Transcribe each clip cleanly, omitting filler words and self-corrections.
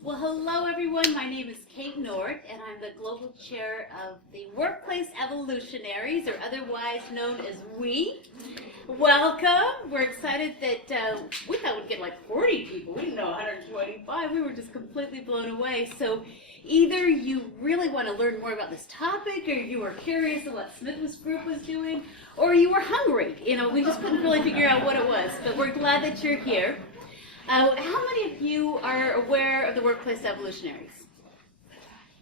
Well, hello everyone. My name is Kate North, and I'm the Global Chair of the Workplace Evolutionaries, or otherwise known as WE. Welcome. We're excited that we thought we'd get like 40 people. We didn't know 125. We were just completely blown away. So either you really want to learn more about this topic, or you were curious of what SmithGroup was doing, or you were hungry. We just couldn't really figure out what it was. But we're glad that you're here. How many of you are aware of the Workplace Evolutionaries?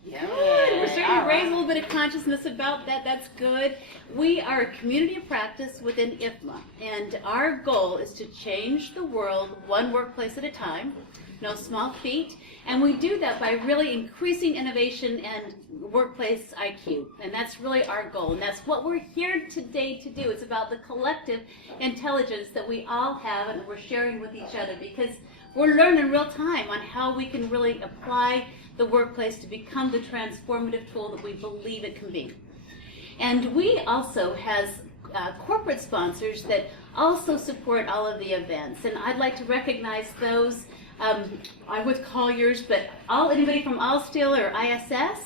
Good. We're starting to raise a little bit of consciousness about that. That's good. We are a community of practice within IFMA, and our goal is to change the world one workplace at a time, no small feat, and we do that by really increasing innovation and workplace IQ, and that's really our goal, and that's what we're here today to do. It's about the collective intelligence that we all have and we're sharing with each other, because we're learning in real time on how we can really apply the workplace to become the transformative tool that we believe it can be. And we also has corporate sponsors that also support all of the events, and I'd like to recognize those. I would call yours, but anybody from Allsteel or ISS,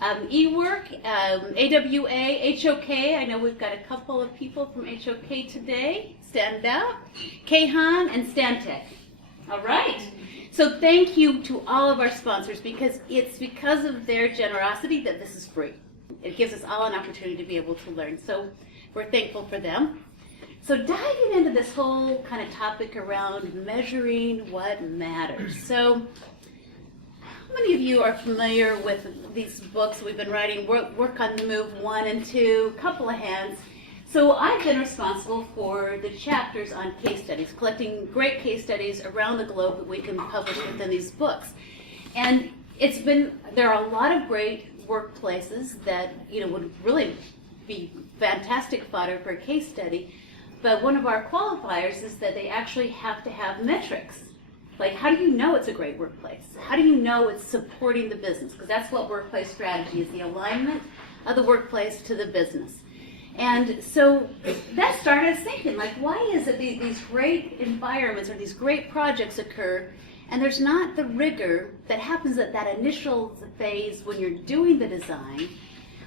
eWork, AWA, HOK. I know we've got a couple of people from HOK today. Stand out. Kahan and Stantec. All right. So thank you to all of our sponsors, because it's because of their generosity that this is free. It gives us all an opportunity to be able to learn. So we're thankful for them. So diving into this whole kind of topic around measuring what matters. So how many of you are familiar with these books we've been writing, Work on the Move 1 and 2, couple of hands. So I've been responsible for the chapters on case studies, collecting great case studies around the globe that we can publish within these books. And there are a lot of great workplaces that would really be fantastic fodder for a case study. But one of our qualifiers is that they actually have to have metrics. Like, how do you know it's a great workplace? How do you know it's supporting the business? Because that's what workplace strategy is, the alignment of the workplace to the business. And so that started us thinking, like, why is it these great environments or these great projects occur, and there's not the rigor that happens at that initial phase when you're doing the design?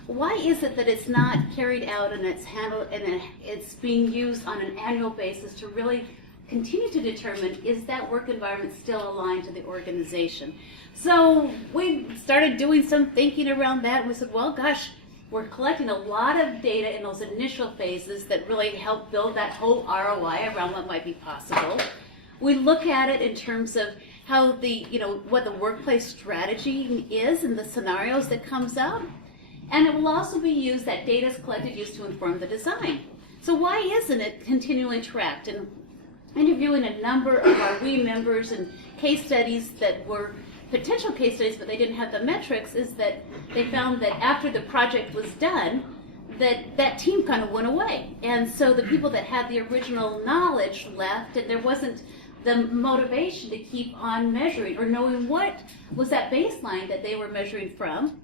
Why is it that it's not carried out and it's handled and it's being used on an annual basis to really continue to determine, is that work environment still aligned to the organization? So we started doing some thinking around that, and we said, well, gosh, we're collecting a lot of data in those initial phases that really help build that whole ROI around what might be possible. We look at it in terms of how what the workplace strategy is and the scenarios that comes up. And it will also be used, that data is collected, used to inform the design. So why isn't it continually tracked? And interviewing a number of our WE members and case studies that were potential case studies, but they didn't have the metrics, is that they found that after the project was done, that team kind of went away. And so the people that had the original knowledge left, and there wasn't the motivation to keep on measuring or knowing what was that baseline that they were measuring from.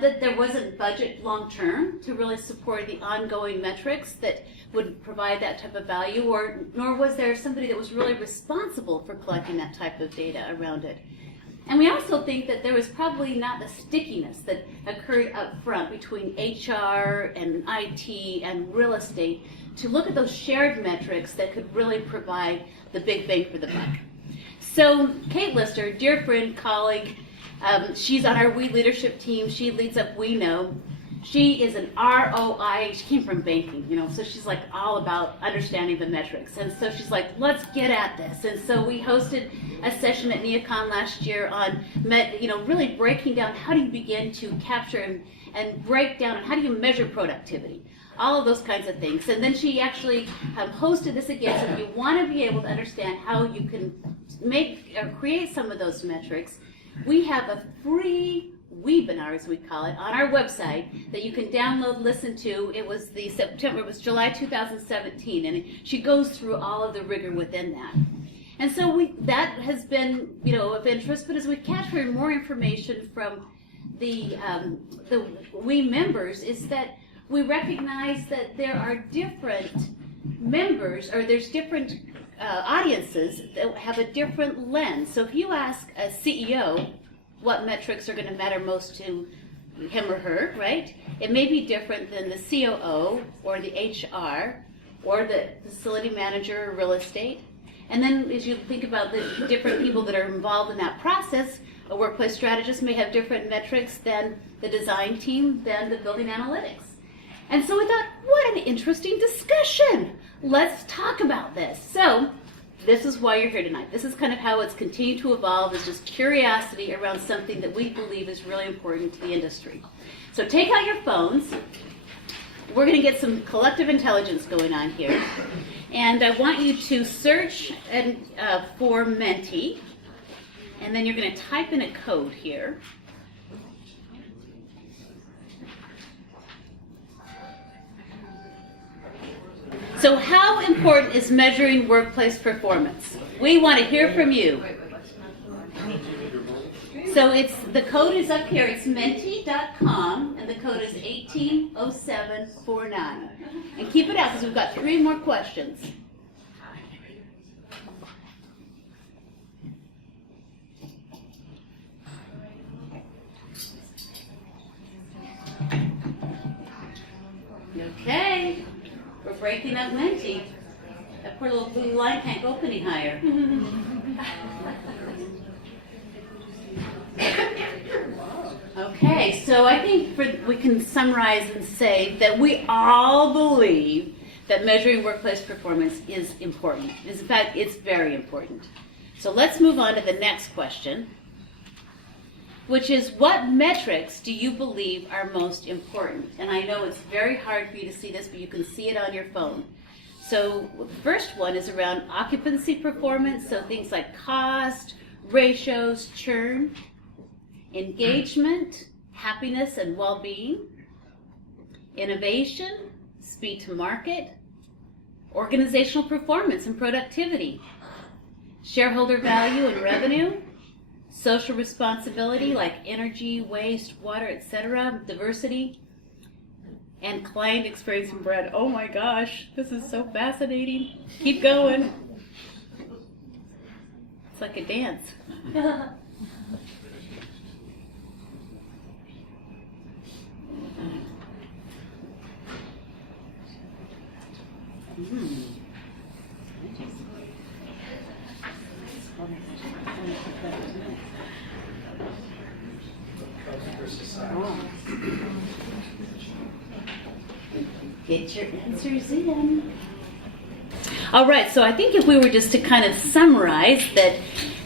That there wasn't budget long-term to really support the ongoing metrics that would provide that type of value, nor was there somebody that was really responsible for collecting that type of data around it. And we also think that there was probably not the stickiness that occurred up front between HR and IT and real estate to look at those shared metrics that could really provide the big bang for the buck. So Kate Lister, dear friend, colleague, she's on our WE leadership team. She leads up We Know. She is an ROI. She came from banking, so she's like all about understanding the metrics. And so she's like, let's get at this. And so we hosted a session at NeoCon last year on, really breaking down how do you begin to capture and break down, and how do you measure productivity, all of those kinds of things. And then she actually hosted this again. So if you want to be able to understand how you can create some of those metrics, we have a free webinar, as we call it, on our website that you can download, listen to. It was July 2017, and she goes through all of the rigor within that. And so that has been, of interest. But as we capture more information from the WE members, is that we recognize that there are different members, or there's different audiences that have a different lens. So if you ask a CEO what metrics are going to matter most to him or her, right? It may be different than the COO or the HR or the facility manager or real estate. And then as you think about the different people that are involved in that process, a workplace strategist may have different metrics than the design team, than the building analytics. And so we thought, what an interesting discussion. Let's talk about this. So this is why you're here tonight. This is kind of how it's continued to evolve, is just curiosity around something that we believe is really important to the industry. So take out your phones. We're going to get some collective intelligence going on here. And I want you to search for Menti. And then you're going to type in a code here. So how important is measuring workplace performance? We want to hear from you. So the code is up here. It's menti.com, and the code is 180749. And keep it out because we've got 3 more questions. Okay. We're breaking up Menti. That poor little blue line can't go up any higher. Okay, so I think we can summarize and say that we all believe that measuring workplace performance is important. In fact, it's very important. So let's move on to the next question, which is, what metrics do you believe are most important? And I know it's very hard for you to see this, but you can see it on your phone. So the first one is around occupancy performance, so things like cost, ratios, churn, engagement, happiness and well-being, innovation, speed to market, organizational performance and productivity, shareholder value and revenue, social responsibility like energy, waste, water, etc., diversity, and client experience and brand. Oh my gosh, this is so fascinating. Keep going. It's like a dance. Get your answers in. All right, so I think if we were just to kind of summarize that,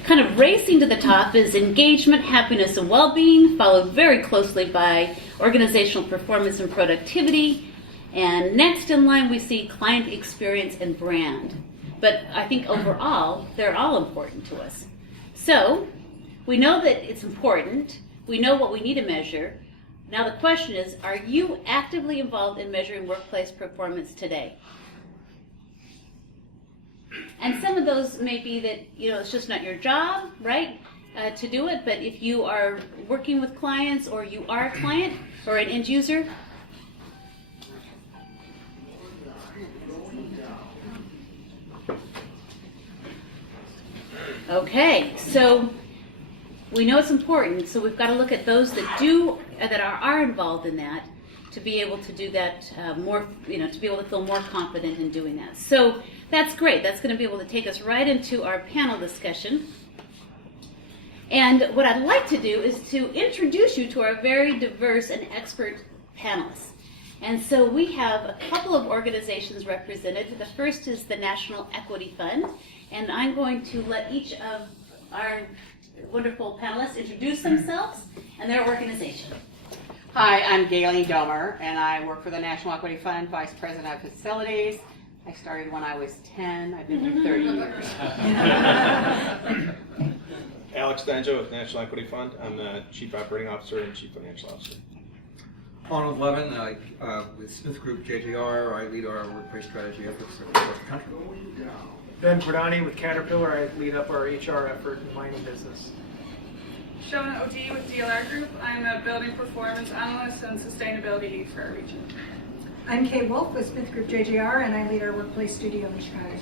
kind of racing to the top is engagement, happiness, and well-being, followed very closely by organizational performance and productivity. And next in line, we see client experience and brand. But I think overall, they're all important to us. So we know that it's important. We know what we need to measure. Now the question is, are you actively involved in measuring workplace performance today? And some of those may be that, it's just not your job, right, to do it. But if you are working with clients, or you are a client or an end user, okay, so we know it's important, so we've got to look at those that are involved in that, to be able to do that more, to be able to feel more confident in doing that. So that's great. That's going to be able to take us right into our panel discussion. And what I'd like to do is to introduce you to our very diverse and expert panelists. And so we have a couple of organizations represented. The first is the National Equity Fund, and I'm going to let each of our wonderful panelists introduce themselves and their organization. Hi, I'm Gaylene Domer, and I work for the National Equity Fund, Vice President of Facilities. I started when I was 10. I've been there 30 years. Alex Denja with National Equity Fund. I'm the Chief Operating Officer and Chief Financial Officer. Arnold Levin, with SmithGroupJJR, I lead our workplace strategy efforts across the country. Cordani with Caterpillar, I lead up our HR effort in the mining business. Shona OD with DLR Group. I'm a building performance analyst and sustainability lead for our region. I'm Kay Wulf with SmithGroupJJR, and I lead our workplace studio in Chicago.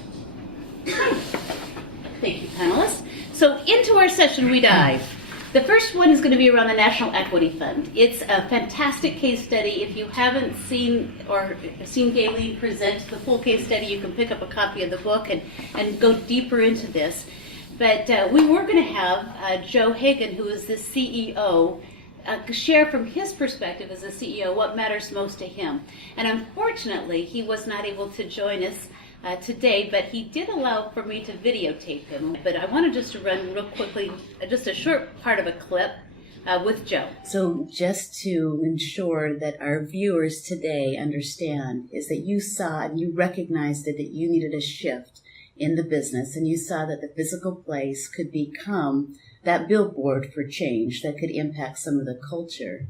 Thank you, panelists. So into our session we dive. The first one is going to be around the National Equity Fund. It's a fantastic case study. If you haven't seen Gaylene present the full case study, you can pick up a copy of the book and go deeper into this. But we were going to have Joe Hagan, who is the CEO, share from his perspective as a CEO what matters most to him. And unfortunately, he was not able to join us today, but he did allow for me to videotape him. But I wanted just to run real quickly, just a short part of a clip with Joe. So just to ensure that our viewers today understand is that you saw and you recognized that you needed a shift in the business, and you saw that the physical place could become that billboard for change that could impact some of the culture.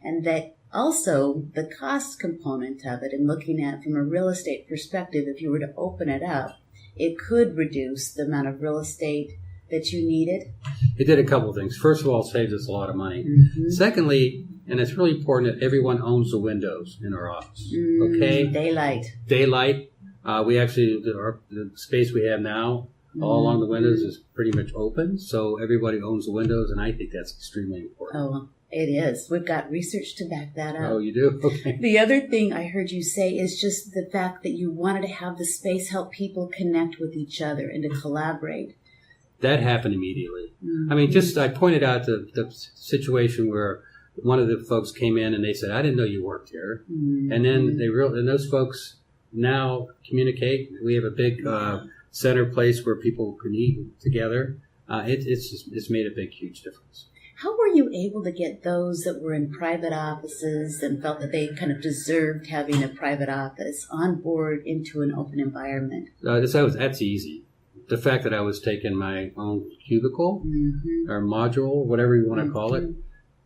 And that also the cost component of it, and looking at it from a real estate perspective, if you were to open it up, it could reduce the amount of real estate that you needed. It did a couple of things. First of all, it saved us a lot of money. Secondly, and it's really important that everyone owns the windows in our office. Okay? Daylight. We actually, the space we have now, all along the windows is pretty much open, so everybody owns the windows, and I think that's extremely important. Oh, it is. We've got research to back that up. Oh, you do? Okay. The other thing I heard you say is just the fact that you wanted to have the space help people connect with each other and to collaborate. That happened immediately. I mean, I pointed out the situation where one of the folks came in and they said, "I didn't know you worked here," and then and those folks now communicate. We have a big center place where people can eat together. It's made a big, huge difference. How were you able to get those that were in private offices and felt that they kind of deserved having a private office on board into an open environment? That's easy. The fact that I was taking my own cubicle or module, whatever you want to call it,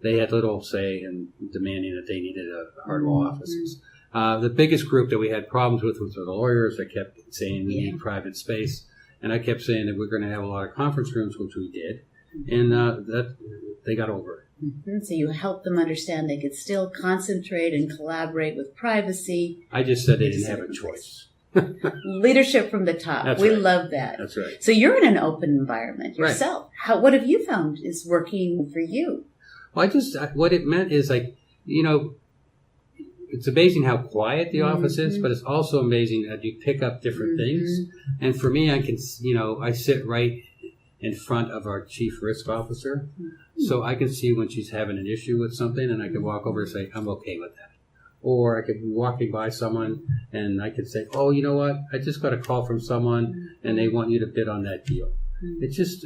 they had little say in demanding that they needed a hardwall offices. The biggest group that we had problems with was the lawyers that kept saying we need private space. And I kept saying that we're going to have a lot of conference rooms, which we did. And that they got over it. So you helped them understand they could still concentrate and collaborate with privacy. I just said they didn't have a choice. Leadership from the top. That's we right. love that. That's right. So you're in an open environment yourself. Right. What have you found is working for you? Well, what it meant is it's amazing how quiet the office is, but it's also amazing that you pick up different things. And for me, I sit right in front of our chief risk officer, so I can see when she's having an issue with something, and I can walk over and say, "I'm okay with that." Or I could be walking by someone, and I could say, "Oh, you know what? I just got a call from someone, and they want you to bid on that deal." It's just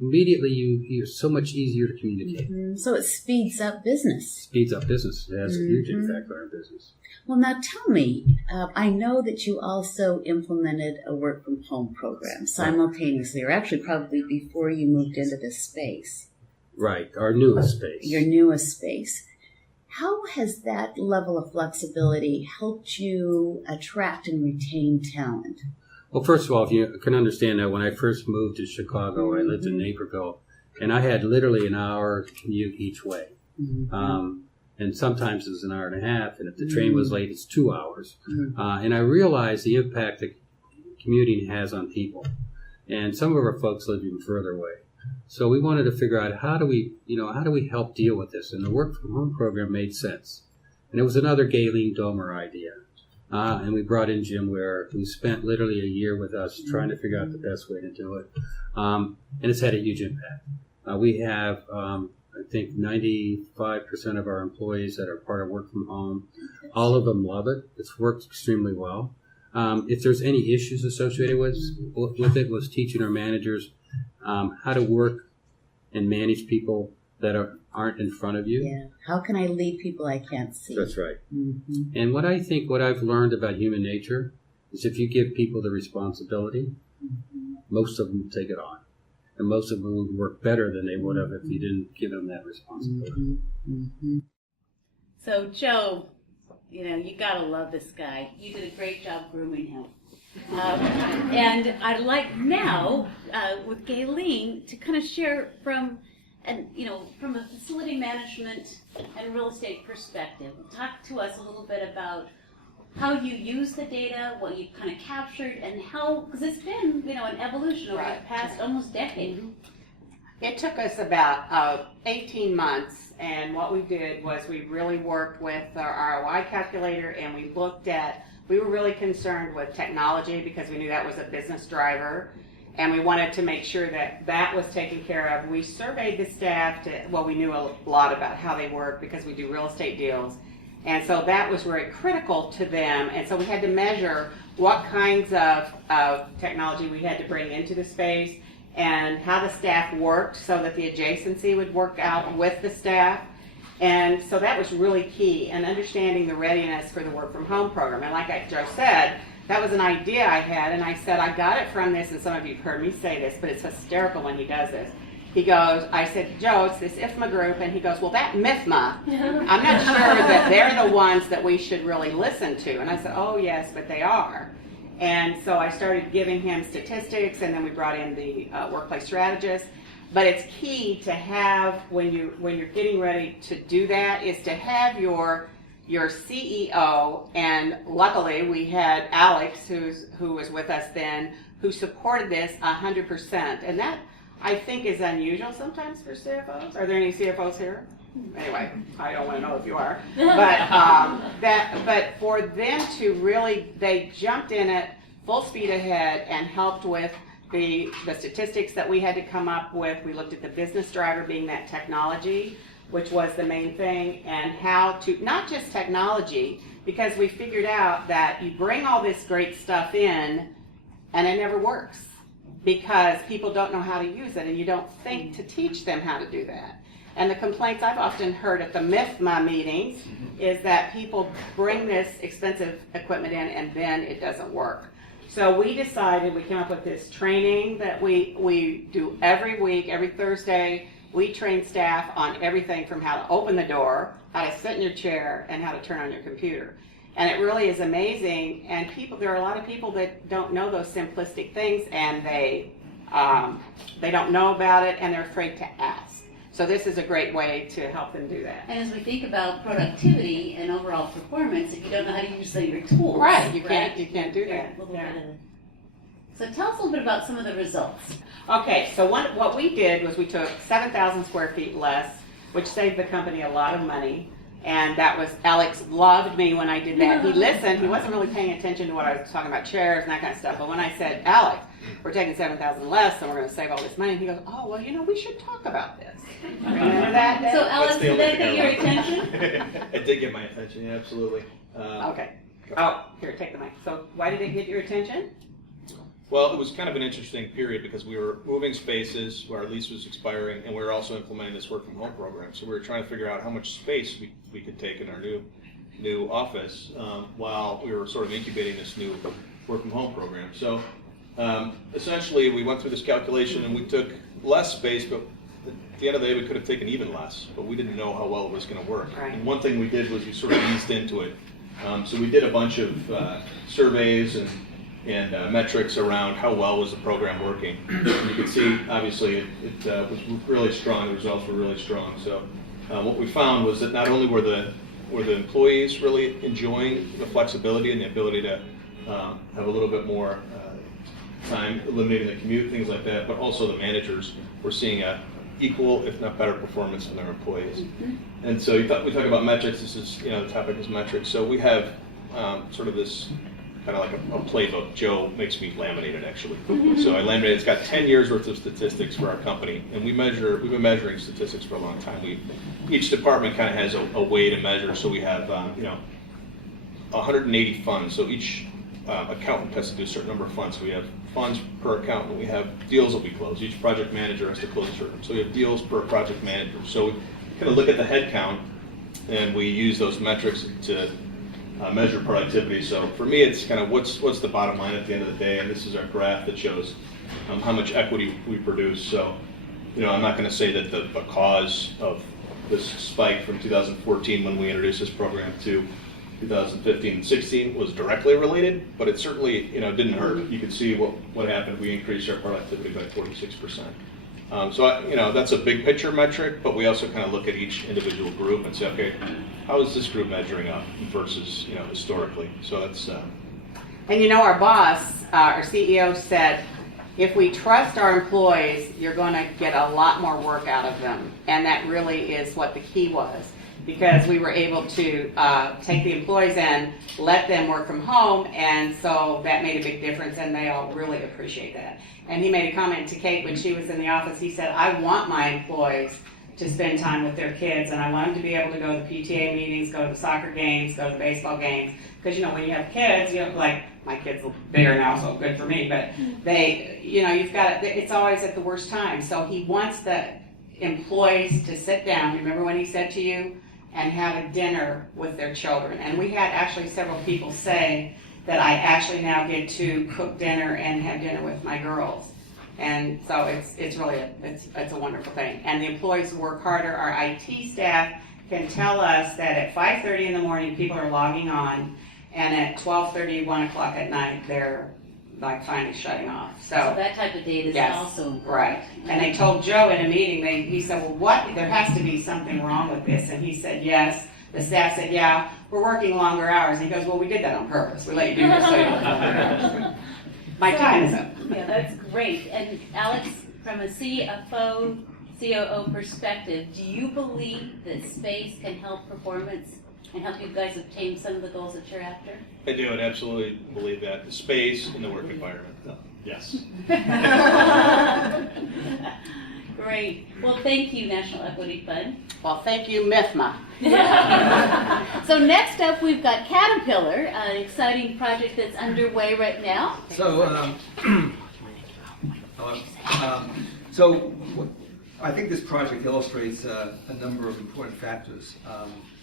immediately you're so much easier to communicate. So it speeds up business. Speeds up business. It has a huge impact on our business. Well, now tell me, I know that you also implemented a work from home program simultaneously, or actually probably before you moved into this space. Right, our newest space. Your newest space. How has that level of flexibility helped you attract and retain talent? Well, first of all, if you can understand that when I first moved to Chicago, I lived in Naperville, and I had literally an hour commute each way. And sometimes it was an hour and a half, and if the train was late, it's 2 hours. And I realized the impact that commuting has on people. And some of our folks live even further away. So we wanted to figure out how do we help deal with this? And the work from home program made sense. And it was another Gaylene Domer idea. And we brought in Jim Ware, who spent literally a year with us trying to figure out the best way to do it. And it's had a huge impact. We have, I think, 95% of our employees that are part of work from home. All of them love it. It's worked extremely well. If there's any issues associated with it, was teaching our managers how to work and manage people that aren't in front of you. Yeah. How can I lead people I can't see? That's right. And what I've learned about human nature is if you give people the responsibility, most of them take it on. And most of them would work better than they would have if you didn't give them that responsibility. So, Joe, you gotta love this guy. You did a great job grooming him. And I'd like now, with Gaylene, to kind of share from a facility management and real estate perspective. Talk to us a little bit about how you use the data, what you've kind of captured, and how, because it's been, an evolution over Right. the past almost decade. It took us about 18 months, and what we did was we really worked with our ROI calculator, and we were really concerned with technology because we knew that was a business driver, and we wanted to make sure that that was taken care of. We surveyed the staff we knew a lot about how they work because we do real estate deals, and so that was very critical to them, and so we had to measure what kinds of technology we had to bring into the space, and how the staff worked so that the adjacency would work out with the staff. And so that was really key, and understanding the readiness for the work from home program. And like Joe said, that was an idea I had, and I said, I got it from this, and some of you have heard me say this, but it's hysterical when he does this. He goes, I said, Joe, it's this IFMA group, and he goes, well, that MIFMA, I'm not sure that they're the ones that we should really listen to. And I said, oh yes, but they are. And so I started giving him statistics, and then we brought in the workplace strategist. But it's key to have, when you're getting ready to do that, is to have your CEO, and luckily we had Alex, who was with us then, who supported this 100%. And that, I think, is unusual sometimes for CFOs. Are there any CFOs here? Anyway, I don't want to know if you are. But for them to really, they jumped in at full speed ahead and helped with the statistics that we had to come up with. We looked at the business driver being that technology, which was the main thing, and how to, not just technology, because we figured out that you bring all this great stuff in and it never works because people don't know how to use it, and you don't think to teach them how to do that. And the complaints I've often heard at the MIFMA meetings is that people bring this expensive equipment in and then it doesn't work. So we decided, we came up with this training that we do every week, every Thursday. We train staff on everything from how to open the door, how to sit in your chair, and how to turn on your computer. And it really is amazing. And there are a lot of people that don't know those simplistic things, and they don't know about it, and they're afraid to ask. So this is a great way to help them do that. And as we think about productivity and overall performance, if you don't know how to use some of your tools, Right, you can't do that. So tell us a little bit about some of the results. Okay, so what we did was we took 7,000 square feet less, which saved the company a lot of money. And that was, Alex loved me when I did that. He listened, he wasn't really paying attention to what I was talking about, chairs and that kind of stuff. But when I said, Alex, we're taking 7,000 less and we're going to save all this money, he goes, oh, well, we should talk about this. Remember that day? So Alex, did that get your attention? It did get my attention, yeah, absolutely. Okay. Oh, here, take the mic. So why did it get your attention? Well, it was kind of an interesting period because we were moving spaces where our lease was expiring, and we were also implementing this work from home program. So we were trying to figure out how much space we could take in our new office while we were sort of incubating this new work from home program. So essentially, we went through this calculation and we took less space, but at the end of the day, we could have taken even less, but we didn't know how well it was going to work. Right. And one thing we did was we sort of eased into it. So we did a bunch of surveys and metrics around how well was the program working. And you can see, obviously, it was really strong. The results were really strong. So what we found was that not only were the employees really enjoying the flexibility and the ability to have a little bit more time eliminating the commute, things like that, but also the managers were seeing a equal, if not better, performance from their employees. And so we talk about metrics. This is, the topic is metrics. So we have sort of this kind of like a playbook. Joe makes me laminate it, actually. So I laminated. It's got 10 years worth of statistics for our company, and we've been measuring statistics for a long time. Each department kind of has a way to measure. So we have 180 funds. So each accountant has to do a certain number of funds. So we have funds per accountant. We have deals that we close. Each project manager has to close a certain. So we have deals per project manager. So we kind of look at the head count, and we use those metrics to measure productivity. So for me, it's kind of what's the bottom line at the end of the day, and this is our graph that shows how much equity we produce. So, I'm not going to say that the cause of this spike from 2014 when we introduced this program to 2015 and 16 was directly related, but it certainly didn't hurt. You could see what happened. We increased our productivity by 46%. That's a big picture metric, but we also kind of look at each individual group and say, okay, how is this group measuring up versus, historically? So that's. And our boss, our CEO said, if we trust our employees, you're going to get a lot more work out of them. And that really is what the key was. Because we were able to take the employees in, let them work from home, and so that made a big difference, and they all really appreciate that. And he made a comment to Kate when she was in the office. He said, I want my employees to spend time with their kids, and I want them to be able to go to the PTA meetings, go to the soccer games, go to the baseball games. Because, when you have kids, like my kids are bigger now, so good for me, but they, you've got, it's always at the worst time. So he wants the employees to sit down, remember when he said to you, and have a dinner with their children. And we had actually several people say that I actually now get to cook dinner and have dinner with my girls. And so it's really it's a wonderful thing. And the employees work harder. Our IT staff can tell us that at 5:30 in the morning people are logging on, and at 12:30, 1 o'clock at night they're like finally shutting off. So that type of data is also important. Right. And they told Joe in a meeting, he said, well, what? There has to be something wrong with this. And he said, yes. The staff said, yeah, we're working longer hours. And he goes, well, we did that on purpose. We let you do this so you don't have My time is up. Yeah, that's great. And Alex, from a CFO, COO perspective, do you believe that space can help performance and help you guys obtain some of the goals that you're after? I do, and absolutely believe that. The space and the work environment. Yes. Great. Well, thank you, National Equity Fund. Well, thank you, MIFMA. So next up, we've got Caterpillar, an exciting project that's underway right now. So, I think this project illustrates a number of important factors,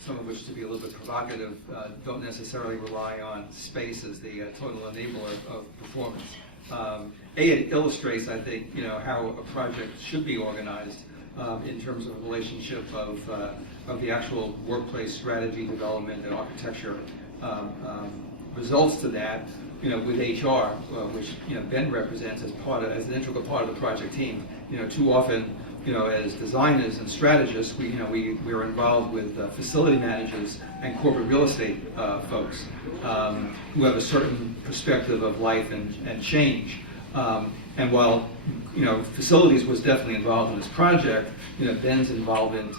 some of which, to be a little bit provocative, don't necessarily rely on space as the total enabler of performance. It illustrates, I think, how a project should be organized in terms of a relationship of the actual workplace strategy, development, and architecture results to that, with HR, which Ben represents as an integral part of the project team. Too often, as designers and strategists, we are involved with facility managers and corporate real estate folks who have a certain perspective of life and change. And while facilities was definitely involved in this project, Ben's involvement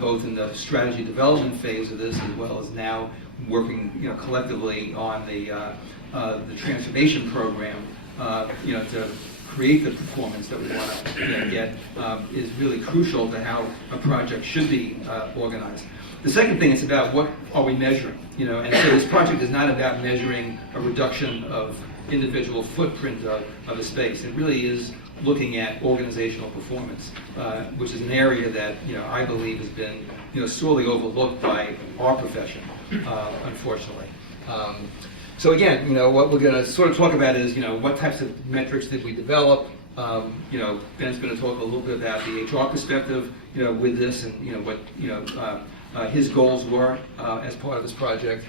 both in the strategy development phase of this, as well as now working collectively on the transformation program to create the performance that we want to get is really crucial to how a project should be organized. The second thing is about what are we measuring, and so this project is not about measuring a reduction of individual footprint of a space. It really is looking at organizational performance, which is an area that I believe has been sorely overlooked by our profession, unfortunately. So again, what we're going to sort of talk about is, what types of metrics did we develop? Ben's going to talk a little bit about the HR perspective, with this, and what his goals were as part of this project.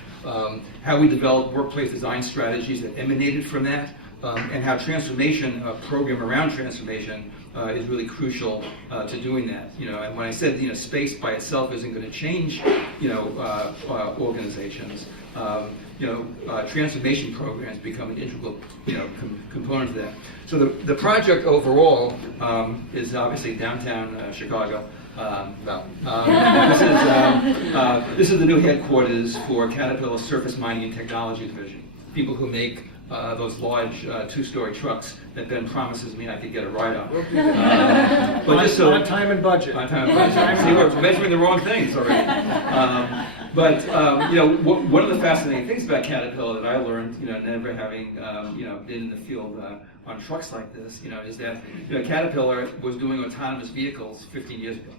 How we developed workplace design strategies that emanated from that, and how transformation, a program around transformation, is really crucial to doing that. And when I said space by itself isn't going to change organizations. Transformation programs become an integral, component of that. So the project overall is obviously downtown Chicago. This is the new headquarters for Caterpillar Surface Mining and Technology Division. People who make those large two-story trucks that Ben promises me I could get a ride on. But just so on time and budget. On time and budget. See, we're measuring the wrong things already. But one of the fascinating things about Caterpillar that I learned, never having been in the field on trucks like this, is that Caterpillar was doing autonomous vehicles 15 years ago,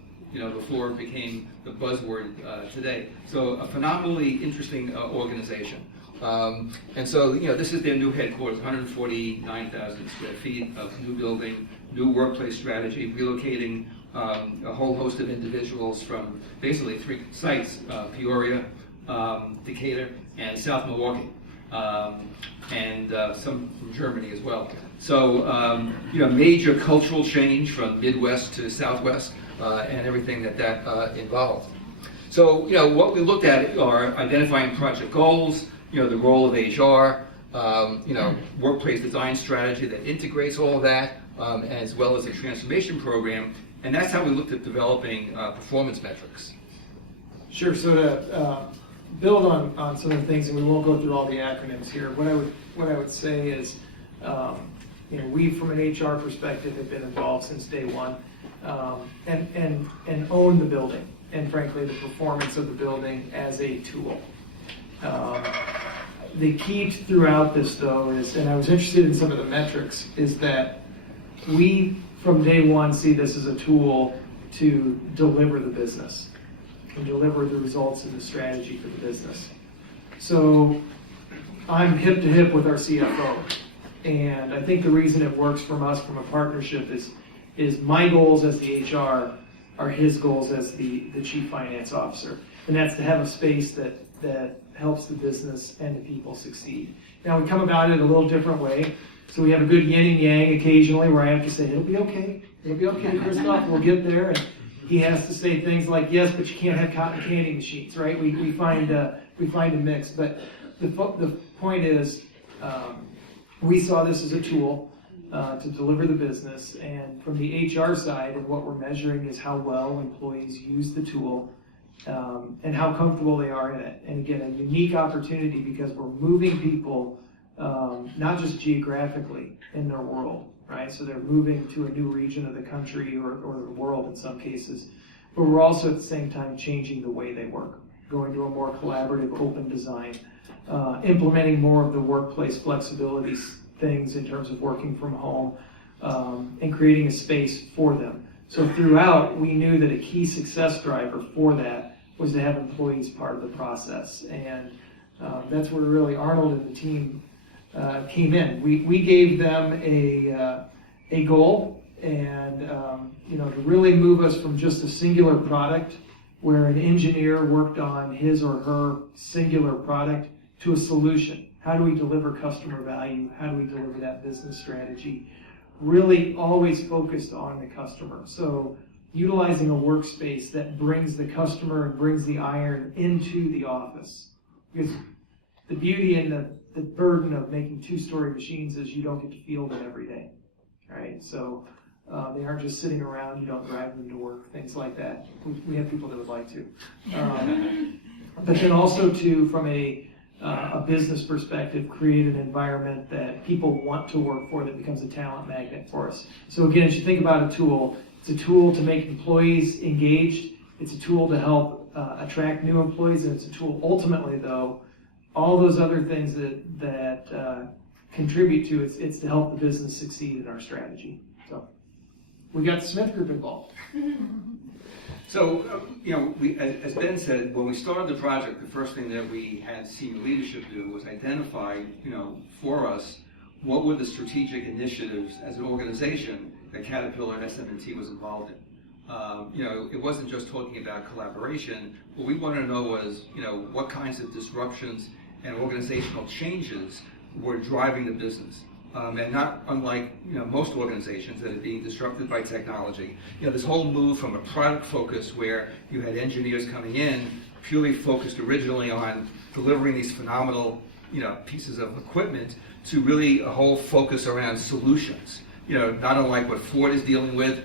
before it became the buzzword today. So a phenomenally interesting organization. And so this is their new headquarters, 149,000 square feet of new building, new workplace strategy, relocating a whole host of individuals from basically 3 sites, Peoria, Decatur, and South Milwaukee. and some from Germany as well. So, major cultural change from Midwest to Southwest, and everything that involved. So, what we looked at are identifying project goals, the role of HR, workplace design strategy that integrates all of that, as well as a transformation program, and that's how we looked at developing performance metrics. Sure. So to build on some of the things, and we won't go through all the acronyms here. What I would say is, we from an HR perspective have been involved since day one, and own the building, and frankly the performance of the building as a tool. The key throughout this though is, and I was interested in some of the metrics, is that we from day one see this as a tool to deliver the business and deliver the results and the strategy for the business. So I'm hip to hip with our CFO, and I think the reason it works from us from a partnership is my goals as the HR are his goals as the chief finance officer, and that's to have a space that helps the business and the people succeed. Now we come about it a little different way, so we have a good yin and yang occasionally where I have to say, it'll be okay, Christoph, we'll get there, and he has to say things like, yes, but you can't have cotton candy machines, right? We find a mix, but the point is, we saw this as a tool to deliver the business, and from the HR side, and what we're measuring is how well employees use the tool, and how comfortable they are in it. And again, a unique opportunity because we're moving people, not just geographically in their world, right? So they're moving to a new region of the country or the world in some cases, but we're also at the same time changing the way they work, going to a more collaborative, open design, implementing more of the workplace flexibility things in terms of working from home, and creating a space for them. So throughout, we knew that a key success driver for that was to have employees part of the process. And that's where really Arnold and the team came in. We gave them a goal, and to really move us from just a singular product where an engineer worked on his or her singular product to a solution. How do we deliver customer value? How do we deliver that business strategy? Really always focused on the customer. So utilizing a workspace that brings the customer and brings the iron into the office. Because the beauty and the burden of making two-story machines is you don't get to field it every day, right? So they aren't just sitting around, you don't drive them to work, things like that. We have people that would like to. But then also from a business perspective, create an environment that people want to work for that becomes a talent magnet for us. So again, as you think about a tool, it's a tool to make employees engaged, it's a tool to help attract new employees, and it's a tool ultimately though, all those other things that contribute to it's to help the business succeed in our strategy. So we got the Smith Group involved. So, as Ben said, when we started the project, the first thing that we had senior leadership do was identify, for us, what were the strategic initiatives as an organization that Caterpillar and SM&T was involved in. It wasn't just talking about collaboration. What we wanted to know was, what kinds of disruptions and organizational changes were driving the business. And not unlike most organizations that are being disrupted by technology. This whole move from a product focus where you had engineers coming in purely focused originally on delivering these phenomenal pieces of equipment to really a whole focus around solutions. Not unlike what Ford is dealing with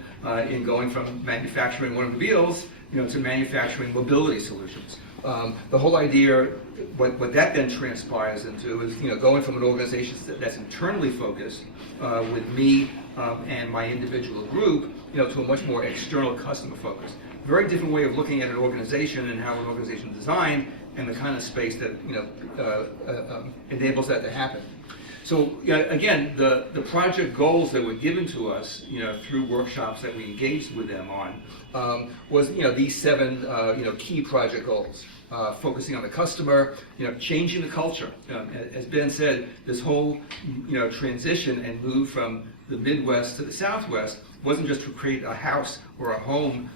in going from manufacturing automobiles to manufacturing mobility solutions. The whole idea, what that then transpires into is, going from an organization that's internally focused with me and my individual group, to a much more external customer focus. Very different way of looking at an organization and how an organization is designed and the kind of space that, enables that to happen. So again, the project goals that were given to us, through workshops that we engaged with them on, was these 7 key project goals. Focusing on the customer, changing the culture. As Ben said, this whole transition and move from the Midwest to the Southwest wasn't just to create a house or a home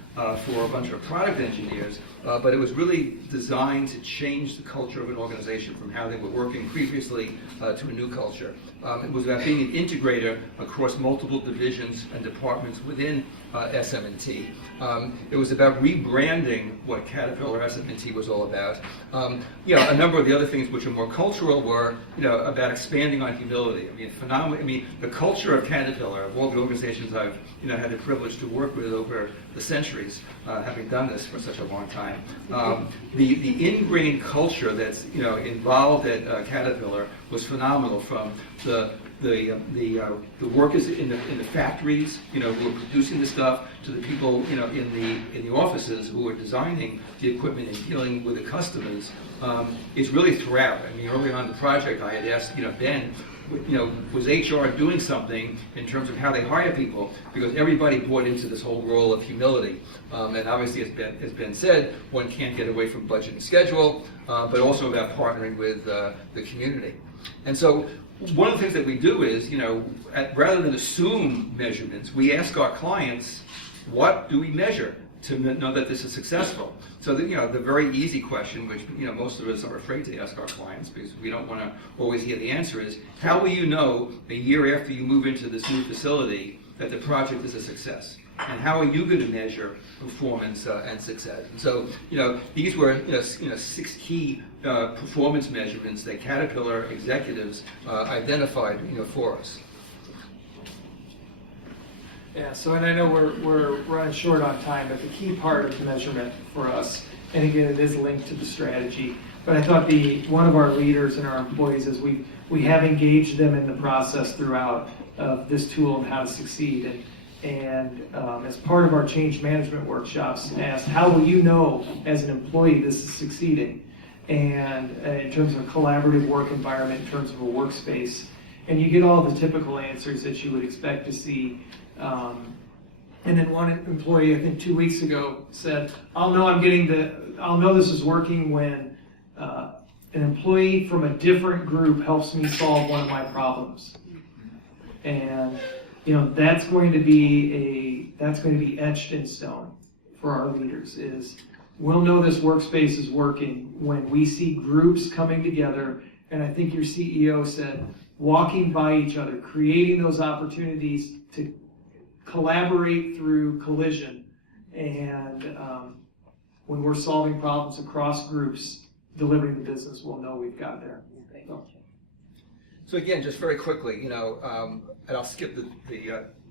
for a bunch of product engineers, but it was really designed to change the culture of an organization from how they were working previously to a new culture. It was about being an integrator across multiple divisions and departments within SM&T. It was about rebranding what Caterpillar SM&T was all about. A number of the other things which are more cultural were, about expanding on humility. The culture of Caterpillar, of all the organizations I've, had the privilege to work with over the centuries, having done this for such a long time, the ingrained culture that's, involved at Caterpillar was phenomenal. From the workers in the factories, who were producing the stuff, to the people, in the offices who were designing the equipment and dealing with the customers. It's really throughout. Early on in the project, I had asked, Ben, was HR doing something in terms of how they hire people? Because everybody bought into this whole role of humility. And obviously, as Ben said, one can't get away from budget and schedule, but also about partnering with the community. And so one of the things that we do is, rather than assume measurements, we ask our clients, what do we measure to know that this is successful? So the very easy question, which most of us are afraid to ask our clients because we don't want to always hear the answer, is how will you know a year after you move into this new facility that the project is a success? And how are you going to measure performance and success? And so these were 6 key performance measurements that Caterpillar executives identified for us. Yeah, so and I know we're running short on time, but the key part of the measurement for us, and again, it is linked to the strategy, but I thought one of our leaders and our employees is we have engaged them in the process throughout of this tool and how to succeed. And as part of our change management workshops, asked, how will you know as an employee this is succeeding? And in terms of a collaborative work environment, in terms of a workspace, and you get all the typical answers that you would expect to see. And then one employee, I think 2 weeks ago, said, I'll know this is working when an employee from a different group helps me solve one of my problems. And that's going to be etched in stone for our leaders. Is we'll know this workspace is working when we see groups coming together. And I think your CEO said, walking by each other, creating those opportunities to collaborate through collision, and when we're solving problems across groups, delivering the business, we'll know we've got there. So again, just very quickly, and I'll skip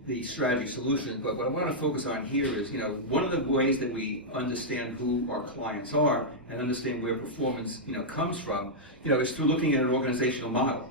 the strategy solution, but what I want to focus on here is, one of the ways that we understand who our clients are and understand where performance, comes from, is through looking at an organizational model,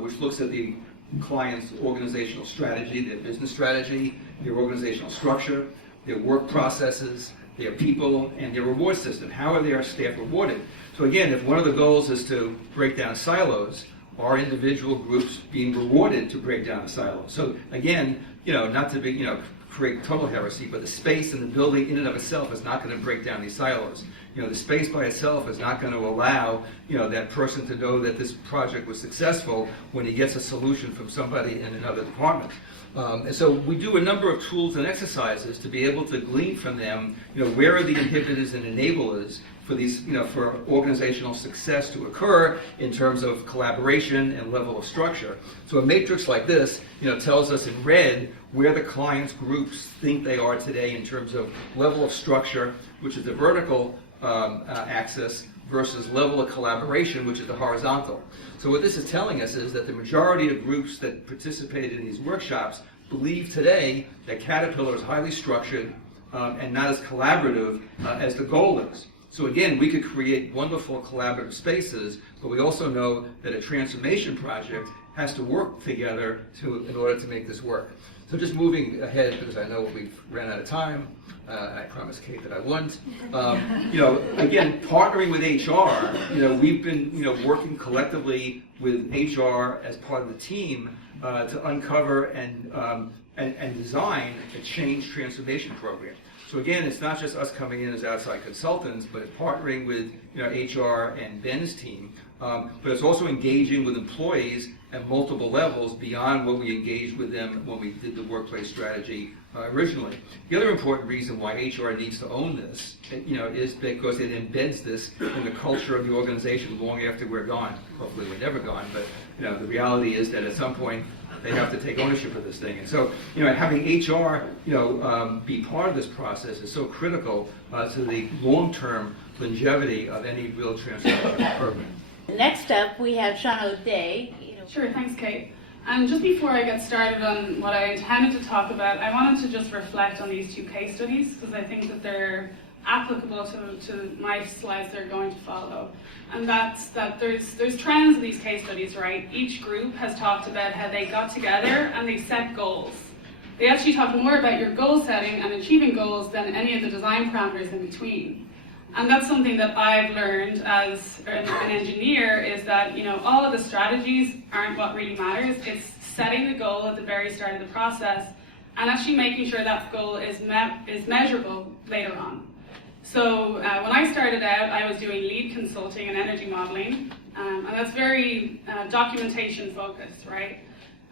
which looks at the client's organizational strategy, their business strategy, their organizational structure, their work processes, their people, and their reward system. How are their staff rewarded? So again, if one of the goals is to break down silos, are individual groups being rewarded to break down the silos? So again, not to be, create total heresy, but the space in the building in and of itself is not going to break down these silos. The space by itself is not going to allow, that person to know that this project was successful when he gets a solution from somebody in another department. And so we do a number of tools and exercises to be able to glean from them, where are the inhibitors and enablers for these, for organizational success to occur in terms of collaboration and level of structure. So a matrix like this, tells us in red where the client's groups think they are today in terms of level of structure, which is the vertical axis, versus level of collaboration, which is the horizontal. So what this is telling us is that the majority of groups that participated in these workshops believe today that Caterpillar is highly structured and not as collaborative as the goal is. So again, we could create wonderful collaborative spaces, but we also know that a transformation project has to work together in order to make this work. So just moving ahead, because I know we've ran out of time, I promised Kate that I wouldn't. Again, partnering with HR, we've been, working collectively with HR as part of the team to uncover and design a change transformation program. So So again, it's not just us coming in as outside consultants, but it's partnering with HR and Ben's team, but it's also engaging with employees at multiple levels beyond what we engaged with them when we did the workplace strategy originally. The other important reason why HR needs to own this, is because it embeds this in the culture of the organization long after we're gone. Hopefully we're never gone, but the reality is that at some point they have to take ownership of this thing. And so, having HR, be part of this process is so critical to the long-term longevity of any real transformation program. Next up, we have Shona O'Day. Sure, thanks, Kate. And just before I get started on what I intended to talk about, I wanted to just reflect on these two case studies because I think that they're applicable to my slides they're going to follow. And that's that there's trends in these case studies, right? Each group has talked about how they got together and they set goals. They actually talk more about your goal setting and achieving goals than any of the design parameters in between. And that's something that I've learned as an engineer is that, all of the strategies aren't what really matters. It's setting the goal at the very start of the process and actually making sure that goal is measurable later on. So when I started out, I was doing lead consulting and energy modeling, and that's very documentation focused, right?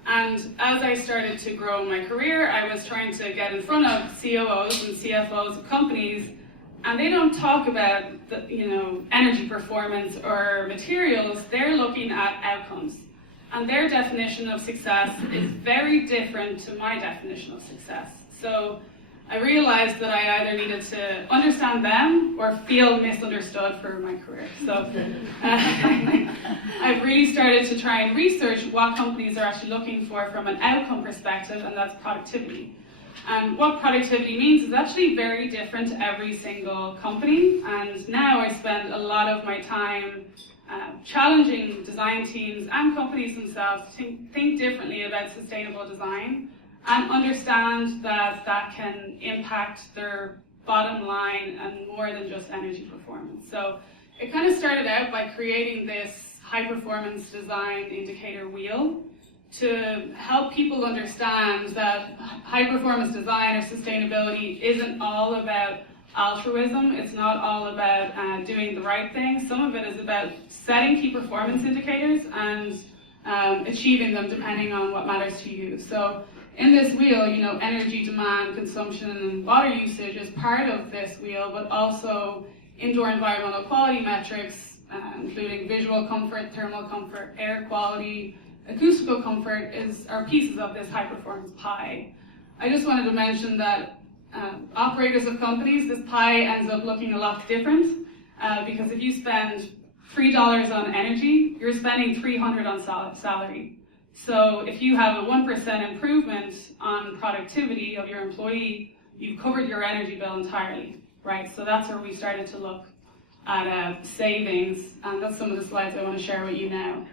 And as I started to grow my career, I was trying to get in front of COOs and CFOs of companies, and they don't talk about energy performance or materials. They're looking at outcomes, and their definition of success is very different to my definition of success. So I realized that I either needed to understand them or feel misunderstood for my career. So I've really started to try and research what companies are actually looking for from an outcome perspective, and that's productivity. And what productivity means is actually very different to every single company. And now I spend a lot of my time challenging design teams and companies themselves to think differently about sustainable design and understand that that can impact their bottom line and more than just energy performance. So it kind of started out by creating this high performance design indicator wheel to help people understand that high performance design or sustainability isn't all about altruism. It's not all about doing the right thing. Some of it is about setting key performance indicators and achieving them depending on what matters to you. So in this wheel, energy demand, consumption, and water usage is part of this wheel, but also indoor environmental quality metrics, including visual comfort, thermal comfort, air quality, acoustical comfort are pieces of this high-performance pie. I just wanted to mention that operators of companies, this pie ends up looking a lot different because if you spend $3 on energy, you're spending $300 on salary. So if you have a 1% improvement on productivity of your employee, you've covered your energy bill entirely, right? So that's where we started to look at savings, and that's some of the slides I want to share with you now.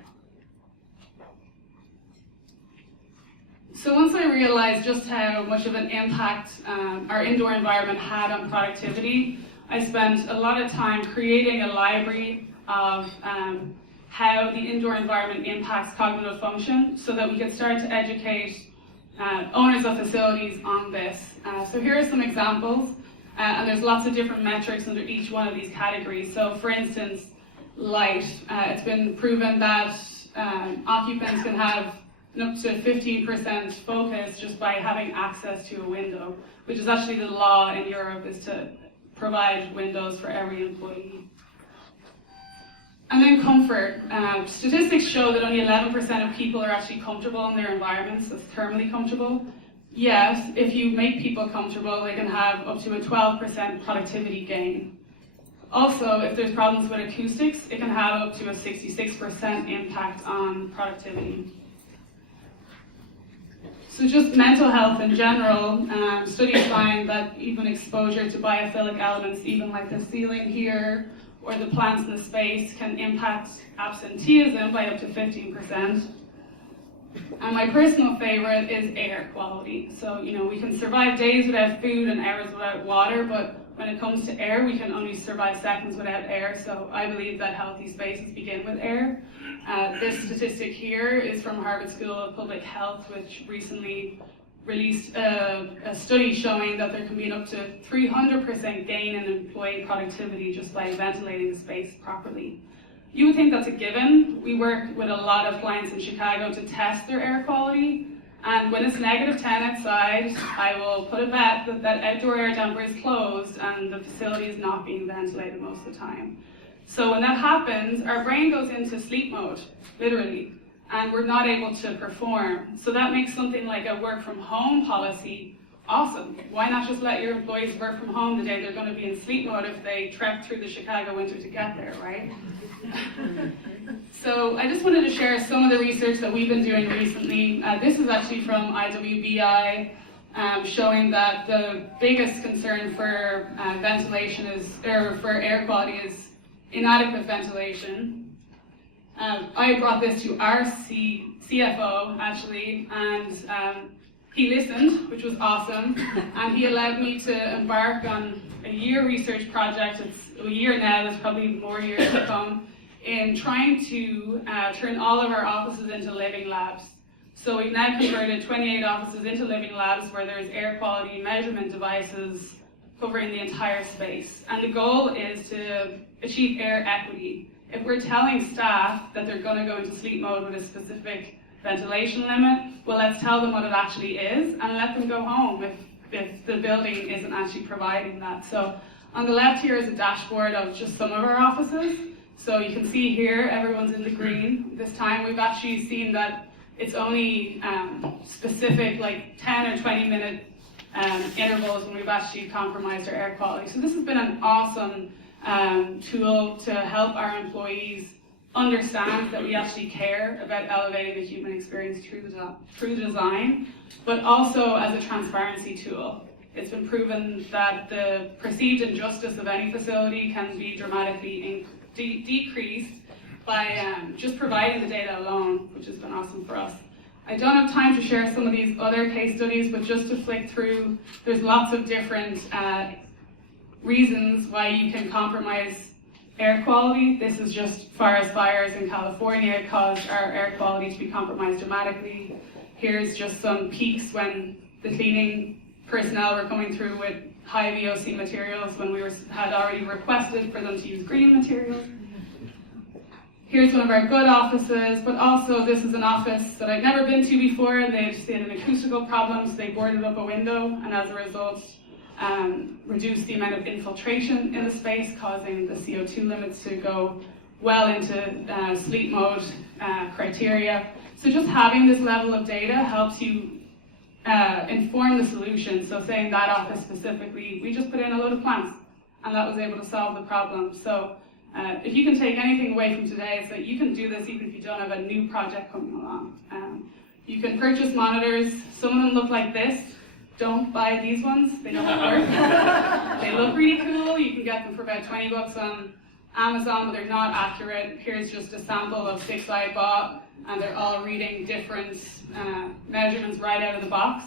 So once I realized just how much of an impact our indoor environment had on productivity, I spent a lot of time creating a library of how the indoor environment impacts cognitive function so that we could start to educate owners of facilities on this. So here are some examples, and there's lots of different metrics under each one of these categories. So for instance, light. It's been proven that occupants can have up to 15% focus just by having access to a window, which is actually the law in Europe, is to provide windows for every employee. And then comfort. Statistics show that only 11% of people are actually comfortable in their environments, as thermally comfortable. Yes, if you make people comfortable, they can have up to a 12% productivity gain. Also, if there's problems with acoustics, it can have up to a 66% impact on productivity. So just mental health in general, studies find that even exposure to biophilic elements, even like the ceiling here, or the plants in the space, can impact absenteeism by up to 15%. And my personal favorite is air quality. So, we can survive days without food and hours without water, but when it comes to air, we can only survive seconds without air. So I believe that healthy spaces begin with air. This statistic here is from Harvard School of Public Health, which recently released a study showing that there can be an up to 300% gain in employee productivity just by ventilating the space properly. You would think that's a given. We work with a lot of clients in Chicago to test their air quality, and when it's -10 outside, I will put a bet that that outdoor air damper is closed and the facility is not being ventilated most of the time. So when that happens, our brain goes into sleep mode, literally, and we're not able to perform. So that makes something like a work from home policy awesome. Why not just let your employees work from home the day they're going to be in sleep mode if they trek through the Chicago winter to get there, right? So I just wanted to share some of the research that we've been doing recently. This is actually from IWBI, showing that the biggest concern for ventilation is, or for air quality is inadequate ventilation. I brought this to our CFO actually, and he listened, which was awesome, and he allowed me to embark on a year research project. It's a year now, there's probably more years to come, in trying to turn all of our offices into living labs. So we've now converted 28 offices into living labs where there's air quality measurement devices covering the entire space. And the goal is to achieve air equity. If we're telling staff that they're going to go into sleep mode with a specific ventilation limit, well, let's tell them what it actually is and let them go home if the building isn't actually providing that. So on the left here is a dashboard of just some of our offices. So you can see here, everyone's in the green. This time we've actually seen that it's only specific, like 10 or 20 minute intervals when we've actually compromised our air quality. So this has been an awesome tool to help our employees understand that we actually care about elevating the human experience through design, but also as a transparency tool. It's been proven that the perceived injustice of any facility can be dramatically decreased by just providing the data alone, which has been awesome for us. I don't have time to share some of these other case studies, but just to flick through, there's lots of different reasons why you can compromise air quality. This is just forest fires in California caused our air quality to be compromised dramatically. Here's just some peaks when the cleaning personnel were coming through with high VOC materials when we had already requested for them to use green materials. Here's one of our good offices, but also this is an office that I'd never been to before, and they had an acoustical problem, so they boarded up a window, and as a result, reduced the amount of infiltration in the space, causing the CO2 limits to go well into sleep mode criteria. So just having this level of data helps you inform the solution. So say in that office specifically, we just put in a load of plants, and that was able to solve the problem. So if you can take anything away from today, it's that you can do this even if you don't have a new project coming along. You can purchase monitors. Some of them look like this. Don't buy these ones, they don't work. They look really cool. You can get them for about 20 bucks on Amazon, but they're not accurate. Here's just a sample of 6 I bought, and they're all reading different measurements right out of the box.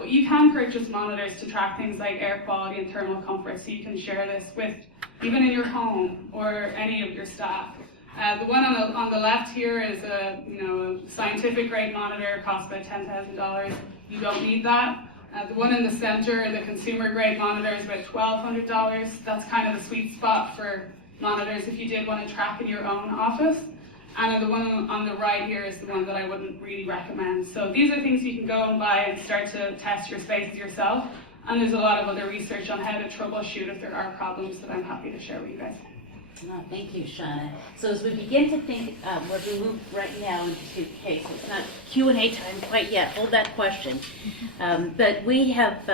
But you can purchase monitors to track things like air quality and thermal comfort, so you can share this with even in your home or any of your staff. The one on the left here is a scientific grade monitor, costs about $10,000. You don't need that. The one in the center, the consumer grade monitor, is about $1,200. That's kind of the sweet spot for monitors if you did want to track in your own office. And the one on the right here is the one that I wouldn't really recommend. So these are things you can go and buy and start to test your spaces yourself. And there's a lot of other research on how to troubleshoot if there are problems that I'm happy to share with you guys. Oh, thank you, Shona. So as we begin to think, we're going to move right now into case. It's not Q&A time quite yet. Hold that question. But we have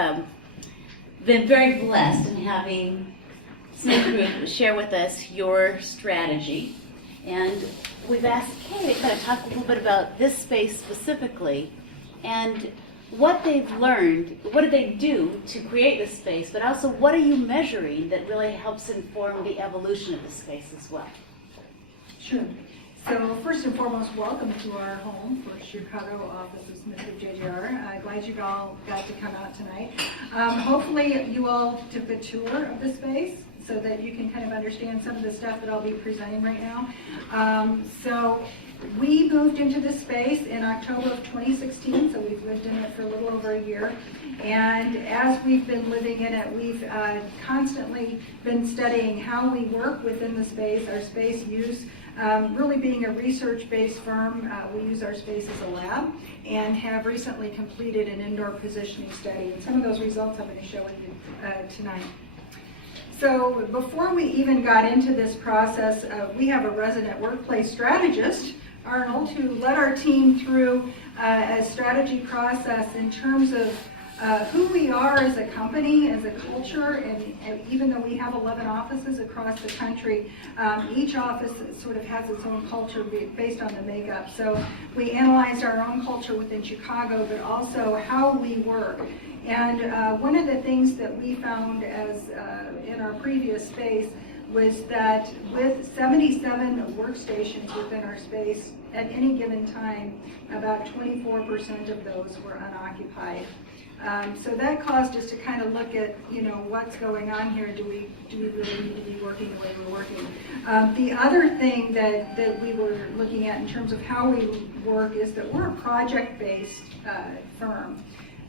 been very blessed in having Smith Group share with us your strategy. And we've asked Kay to kind of talk a little bit about this space specifically and what they've learned, what did they do to create this space, but also what are you measuring that really helps inform the evolution of the space as well? Sure. So first and foremost, welcome to our home for Chicago office of SmithGroupJJR. Glad you all got to come out tonight. Hopefully you all took the tour of the space. so that you can kind of understand some of the stuff that I'll be presenting right now. So we moved into this space in October of 2016, so we've lived in it for a little over a year. And as we've been living in it, we've constantly been studying how we work within the space, our space use. Really being a research-based firm, we use our space as a lab and have recently completed an indoor positioning study. And some of those results I'm going to show you tonight. So before we even got into this process, we have a resident workplace strategist, Arnold, who led our team through a strategy process in terms of who we are as a company, as a culture, and even though we have 11 offices across the country, each office sort of has its own culture based on the makeup. So we analyzed our own culture within Chicago, but also how we work. And one of the things that we found as in our previous space was that with 77 workstations within our space, at any given time, about 24% of those were unoccupied. So that caused us to kind of look at, what's going on here. Do we really need to be working the way we're working? The other thing that we were looking at in terms of how we work is that we're a project-based firm.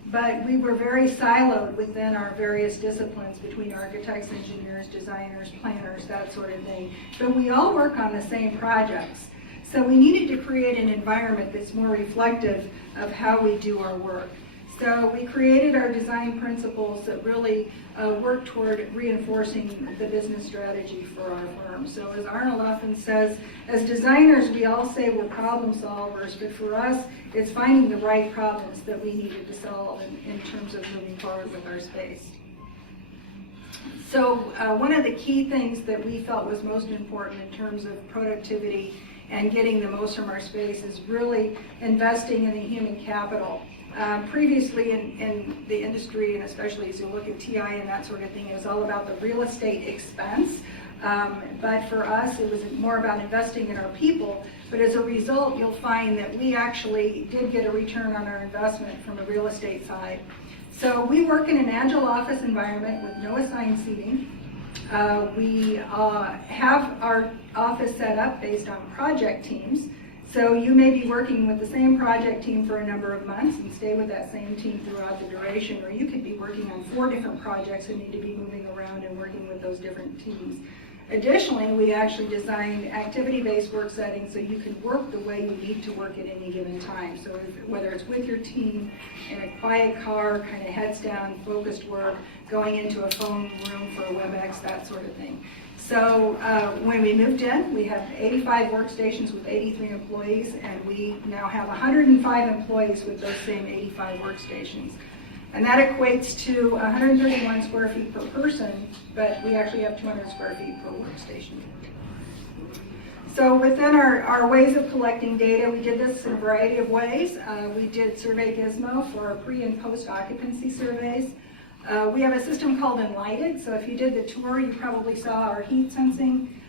But we were very siloed within our various disciplines between architects, engineers, designers, planners, that sort of thing. But we all work on the same projects. So we needed to create an environment that's more reflective of how we do our work. So we created our design principles that really work toward reinforcing the business strategy for our firm. So as Arnold often says, as designers, we all say we're problem solvers, but for us, it's finding the right problems that we needed to solve in terms of moving forward with our space. So one of the key things that we felt was most important in terms of productivity and getting the most from our space is really investing in the human capital. Previously in the industry, and especially as you look at TI and that sort of thing, it was all about the real estate expense. But for us, it was more about investing in our people. But as a result, you'll find that we actually did get a return on our investment from the real estate side. So we work in an agile office environment with no assigned seating. We have our office set up based on project teams. So you may be working with the same project team for a number of months and stay with that same team throughout the duration, or you could be working on 4 different projects and need to be moving around and working with those different teams. Additionally, we actually designed activity-based work settings so you can work the way you need to work at any given time. So whether it's with your team, in a quiet car, kind of heads down, focused work, going into a phone room for a WebEx, that sort of thing. So when we moved in, we had 85 workstations with 83 employees, and we now have 105 employees with those same 85 workstations. And that equates to 131 square feet per person, but we actually have 200 square feet per workstation. So within our ways of collecting data, we did this in a variety of ways. We did Survey Gizmo for our pre and post occupancy surveys. We have a system called Enlighted, so if you did the tour, you probably saw our heat sensing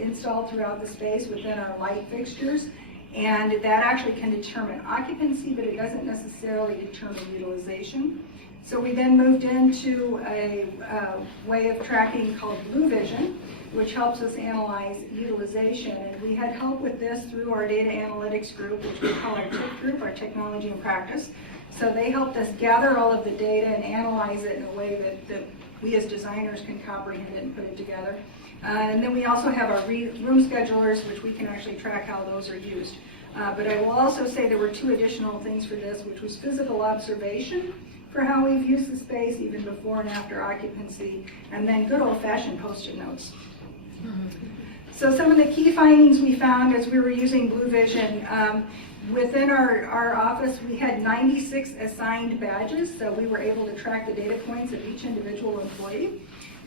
installed throughout the space within our light fixtures. And that actually can determine occupancy, but it doesn't necessarily determine utilization. So we then moved into a way of tracking called Blue Vision, which helps us analyze utilization. And we had help with this through our data analytics group, which we call our TIP group, our technology and practice. So they helped us gather all of the data and analyze it in a way that we as designers can comprehend it and put it together. And then we also have our room schedulers, which we can actually track how those are used. But I will also say there were 2 additional things for this, which was physical observation for how we've used the space, even before and after occupancy, and then good old-fashioned Post-it notes. So some of the key findings we found as we were using Blue Vision, within our office, we had 96 assigned badges, so we were able to track the data points of each individual employee.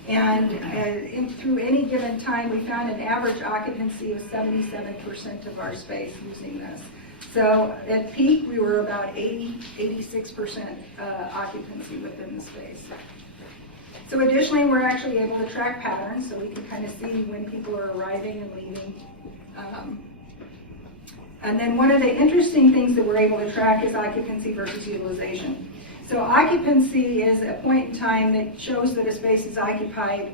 And through any given time, we found an average occupancy of 77% of our space using this. So at peak, we were about 86% occupancy within the space. So additionally, we're actually able to track patterns, so we can kind of see when people are arriving and leaving. And then one of the interesting things that we're able to track is occupancy versus utilization. So occupancy is a point in time that shows that a space is occupied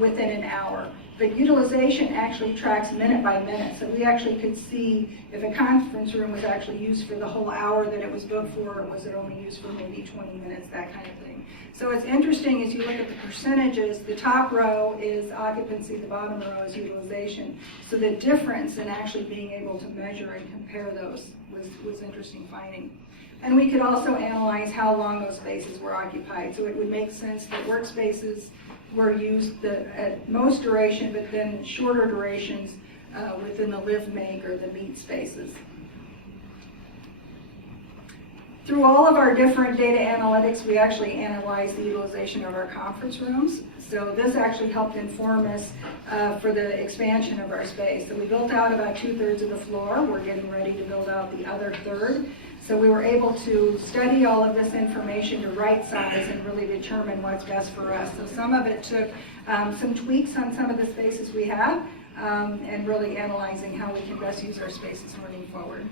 within an hour. But utilization actually tracks minute by minute. So we actually could see if a conference room was actually used for the whole hour that it was booked for, or was it only used for maybe 20 minutes, that kind of thing. So it's interesting as you look at the percentages, the top row is occupancy, the bottom row is utilization. So the difference in actually being able to measure and compare those was interesting finding. And we could also analyze how long those spaces were occupied. So it would make sense that workspaces were used at most duration, but then shorter durations within the live, make, or the meet spaces. Through all of our different data analytics, we actually analyzed the utilization of our conference rooms. So this actually helped inform us for the expansion of our space. So we built out about 2/3 of the floor. We're getting ready to build out the other third. So we were able to study all of this information to right size and really determine what's best for us. So some of it took some tweaks on some of the spaces we have and really analyzing how we can best use our spaces moving forward.